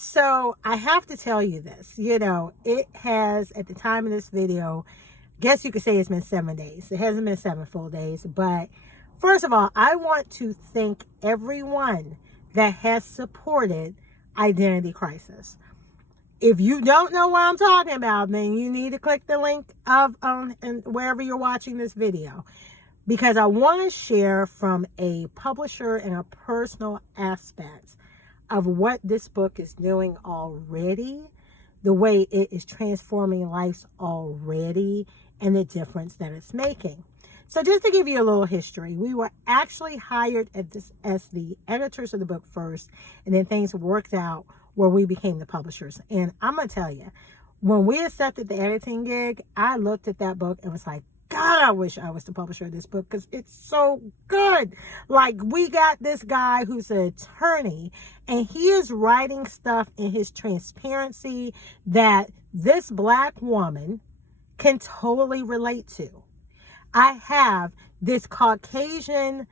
So I have to tell you this, it has, at the time of this video, guess you could say it's been 7 days. It hasn't been 7 full days, but first of all, I want to thank everyone that has supported Identity Crisis. If you don't know what I'm talking about, then you need to click the link of and wherever you're watching this video, because I want to share from a publisher and a personal aspect of what this book is doing already, the way it is transforming lives already, and the difference that it's making. So just to give you a little history, we were actually hired as the editors of the book first, and then things worked out where we became the publishers. And I'm going to tell you, when we accepted the editing gig, I looked at that book and was like, God, I wish I was the publisher of this book because it's so good. Like, we got this guy who's an attorney, and he is writing stuff in his transparency that this Black woman can totally relate to. I have this Caucasian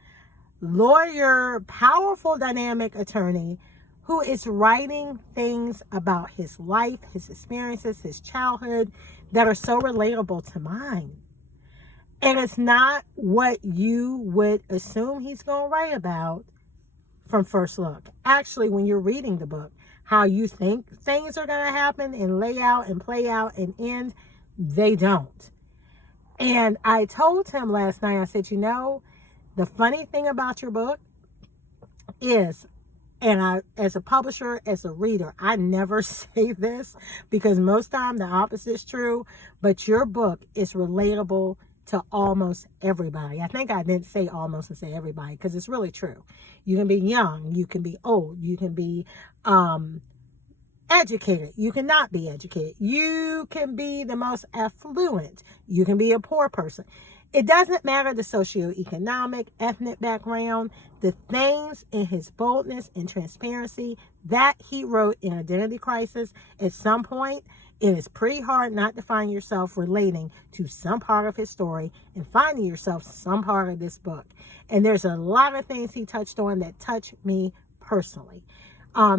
lawyer, powerful, dynamic attorney who is writing things about his life, his experiences, his childhood that are so relatable to mine. And it's not what you would assume he's going to write about from first look. Actually, when you're reading the book, how you think things are going to happen and lay out and play out and end, they don't. And I told him last night, I said, the funny thing about your book is, and I, as a publisher, as a reader, I never say this because most time the opposite is true, but your book is relatable to almost everybody. I think I didn't say almost and say everybody because it's really true. You can be young, you can be old, you can be educated, you cannot be educated, you can be the most affluent, you can be a poor person. It doesn't matter the socioeconomic, ethnic background, the things in his boldness and transparency that he wrote in Identity Crisis. At some point, it is pretty hard not to find yourself relating to some part of his story and finding yourself some part of this book. And there's a lot of things he touched on that touch me personally.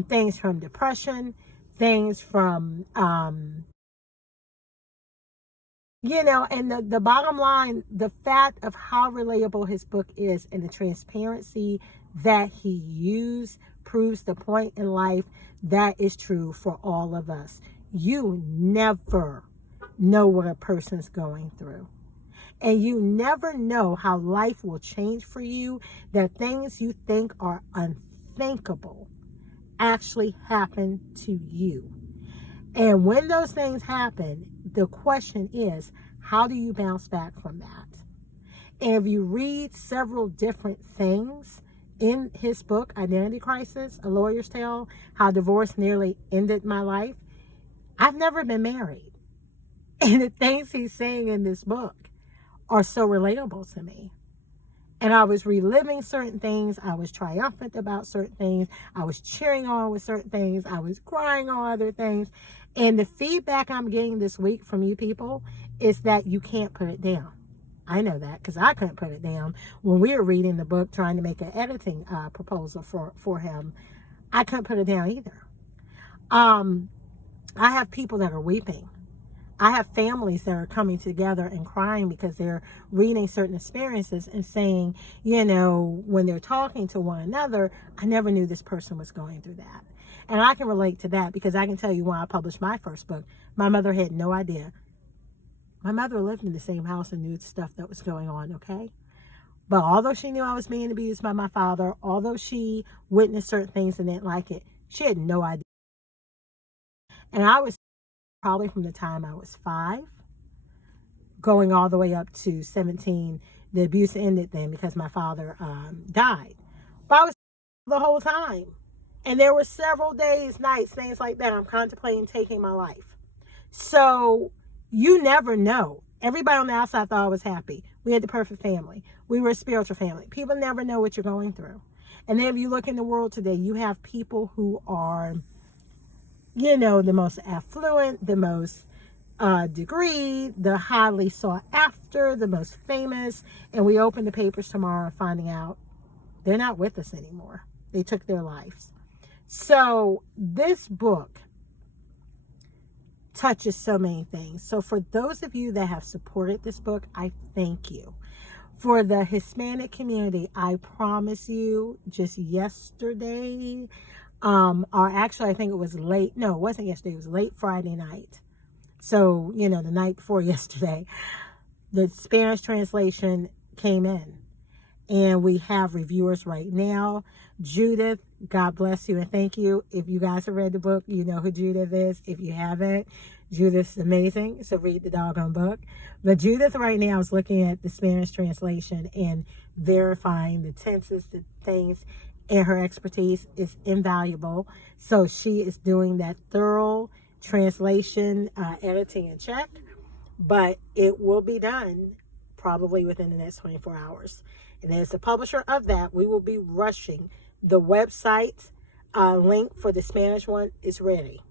Things from depression, things from, and the bottom line, the fact of how relatable his book is and the transparency that he used proves the point in life that is true for all of us. You never know what a person's going through. And you never know how life will change for you, that things you think are unthinkable actually happen to you. And when those things happen, the question is, how do you bounce back from that? And if you read several different things in his book, Identity Crisis, A Lawyer's Tale, How Divorce Nearly Ended My Life, I've never been married. And the things he's saying in this book are so relatable to me. And I was reliving certain things. I was triumphant about certain things. I was cheering on with certain things. I was crying on other things. And the feedback I'm getting this week from you people is that you can't put it down. I know that because I couldn't put it down when we were reading the book, trying to make an editing proposal for him. I couldn't put it down either. I have people that are weeping. I have families that are coming together and crying because they're reading certain experiences and saying, when they're talking to one another, I never knew this person was going through that. And I can relate to that because I can tell you when I published my first book, my mother had no idea. My mother lived in the same house and knew stuff that was going on, okay? But although she knew I was being abused by my father, although she witnessed certain things and didn't like it, she had no idea. And I was probably from the time I was 5, going all the way up to 17. The abuse ended then because my father died. But I was the whole time. And there were several days, nights, things like that. I'm contemplating taking my life. So you never know. Everybody on the outside thought I was happy. We had the perfect family. We were a spiritual family. People never know what you're going through. And then if you look in the world today, you have people who are, the most affluent, the most degree, the highly sought after, the most famous. And we open the papers tomorrow and finding out they're not with us anymore. They took their lives. So this book touches so many things. So for those of you that have supported this book, I thank you. For the Hispanic community, I promise you, just yesterday, or actually I think it was late, no, it wasn't yesterday, it was late Friday night. So, the night before yesterday, the Spanish translation came in. And we have reviewers right now. Judith, God bless you and thank you. If you guys have read the book, you know who Judith is. If you haven't, Judith's amazing. So read the doggone book. But Judith right now is looking at the Spanish translation and verifying the tenses, the things, and her expertise is invaluable. So she is doing that thorough translation, editing, and check. But it will be done probably within the next 24 hours. And as the publisher of that, we will be rushing. The website link for the Spanish one is ready.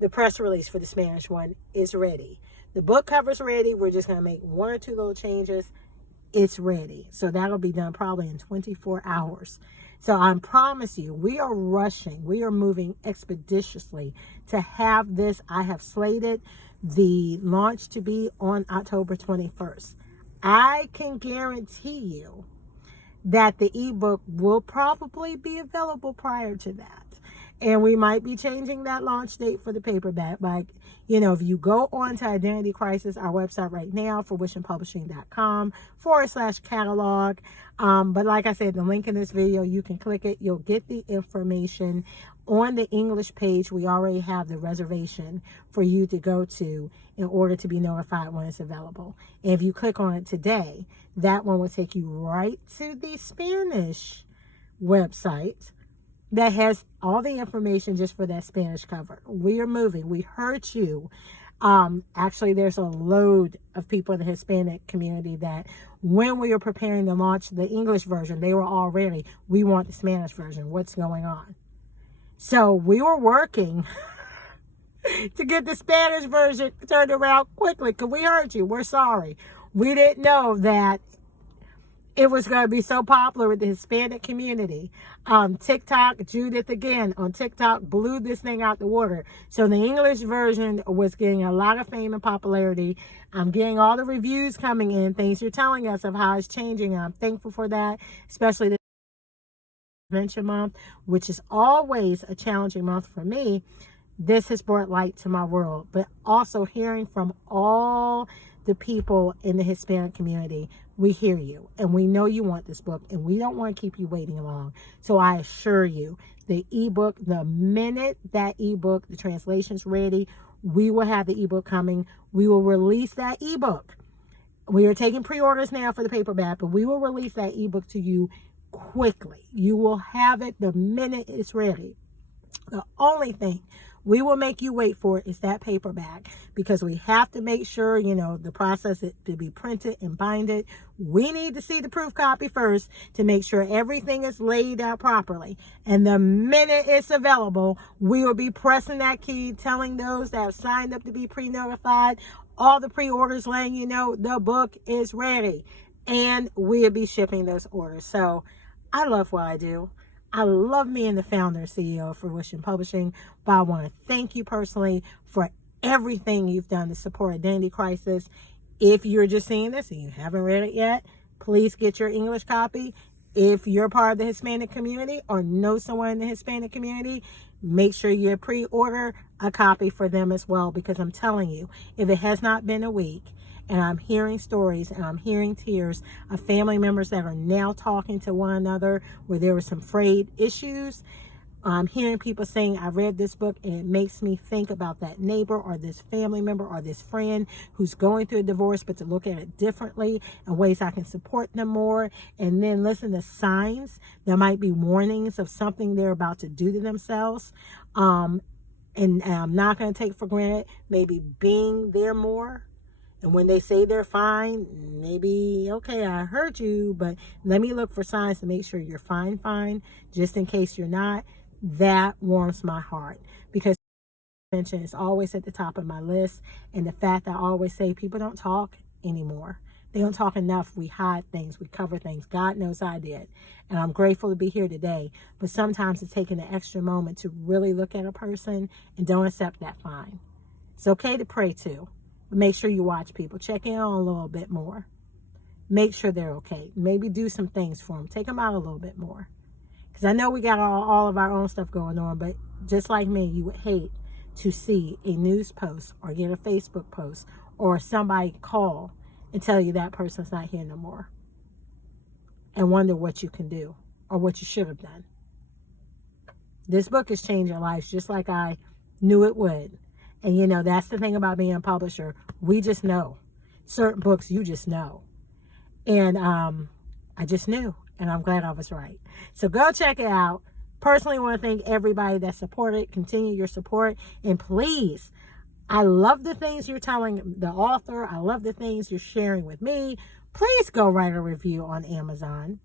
The press release for the Spanish one is ready. The book cover's ready. We're just going to make one or two little changes. It's ready. So that'll be done probably in 24 hours. So I promise you, we are rushing. We are moving expeditiously to have this. I have slated the launch to be on October 21st. I can guarantee you that the ebook will probably be available prior to that. And we might be changing that launch date for the paperback. Like, if you go on to Identity Crisis, our website right now, fruitionpublishing.com/catalog. But like I said, the link in this video, you can click it. You'll get the information on the English page. We already have the reservation for you to go to in order to be notified when it's available. And if you click on it today, that one will take you right to the Spanish website that has all the information just for that Spanish cover. We are moving. We heard you. Actually, there's a load of people in the Hispanic community that when we were preparing to launch the English version, they were already, we want the Spanish version. What's going on? So we were working to get the Spanish version turned around quickly because we heard you. We're sorry. We didn't know that it was going to be so popular with the Hispanic community. TikTok, Judith again on TikTok blew this thing out the water. So the English version was getting a lot of fame and popularity. I'm getting all the reviews coming in, things you're telling us of how it's changing. I'm thankful for that, especially this Prevention Month, which is always a challenging month for me. This has brought light to my world, but also hearing from all the people in the Hispanic community. We hear you and we know you want this book and we don't want to keep you waiting long. So I assure you, the ebook, the minute that ebook, the translation's ready, we will have the ebook coming. We will release that ebook. We are taking pre-orders now for the paperback, but we will release that ebook to you quickly. You will have it the minute it's ready. The only thing we will make you wait for is that paperback, because we have to make sure, the process it to be printed and binded. We need to see the proof copy first to make sure everything is laid out properly. And the minute it's available, we will be pressing that key, telling those that have signed up to be pre-notified, all the pre-orders, letting you know the book is ready. And we'll be shipping those orders. So I love what I do. I love being the founder and CEO of Fruition Publishing, but I want to thank you personally for everything you've done to support Identity Crisis. If you're just seeing this and you haven't read it yet, please get your English copy. If you're part of the Hispanic community or know someone in the Hispanic community, make sure you pre-order a copy for them as well, because I'm telling you, if it has not been a week, and I'm hearing stories and I'm hearing tears of family members that are now talking to one another where there were some frayed issues. I'm hearing people saying, I read this book and it makes me think about that neighbor or this family member or this friend who's going through a divorce, but to look at it differently and ways I can support them more. And then listen to signs. There might be warnings of something they're about to do to themselves. And I'm not going to take for granted maybe being there more. And when they say they're fine, maybe, okay, I heard you, but let me look for signs to make sure you're fine, just in case you're not. That warms my heart, because prevention is always at the top of my list. And the fact that I always say people don't talk anymore. They don't talk enough. We hide things. We cover things. God knows I did. And I'm grateful to be here today. But sometimes it's taking an extra moment to really look at a person and don't accept that fine. It's okay to pray too. But make sure you watch people. Check in on a little bit more. Make sure they're okay. Maybe do some things for them. Take them out a little bit more. Because I know we got all of our own stuff going on. But just like me, you would hate to see a news post or get a Facebook post or somebody call and tell you that person's not here no more, and wonder what you can do or what you should have done. This book is changing lives just like I knew it would. And you know, that's the thing about being a publisher. We just know. Certain books, you just know. And I just knew. And I'm glad I was right. So go check it out. Personally, I want to thank everybody that supported. Continue your support. And please, I love the things you're telling the author. I love the things you're sharing with me. Please go write a review on Amazon.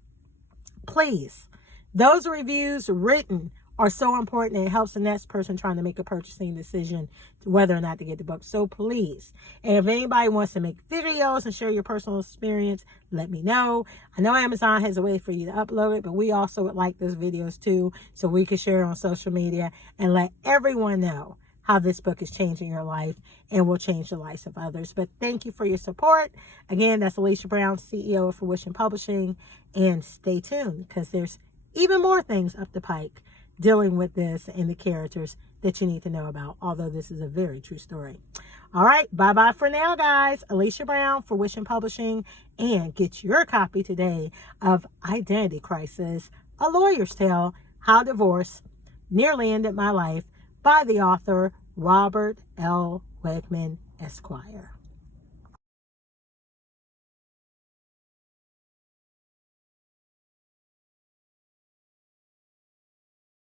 Please. Those reviews written are so important. It helps the next person trying to make a purchasing decision whether or not to get the book. So please. And if anybody wants to make videos and share your personal experience, let me know. I know Amazon has a way for you to upload it, but we also would like those videos too, so we can share it on social media and let everyone know how this book is changing your life and will change the lives of others. But thank you for your support. Again, that's Alicia Brown, CEO of Fruition Publishing. And stay tuned, because there's even more things up the pike dealing with this and the characters that you need to know about, although this is a very true story. All right, bye-bye for now, guys. Alicia Brown, Fruition Publishing, and get your copy today of Identity Crisis, A Lawyer's Tale, How Divorce Nearly Ended My Life, by the author Robert L. Wegman, Esquire.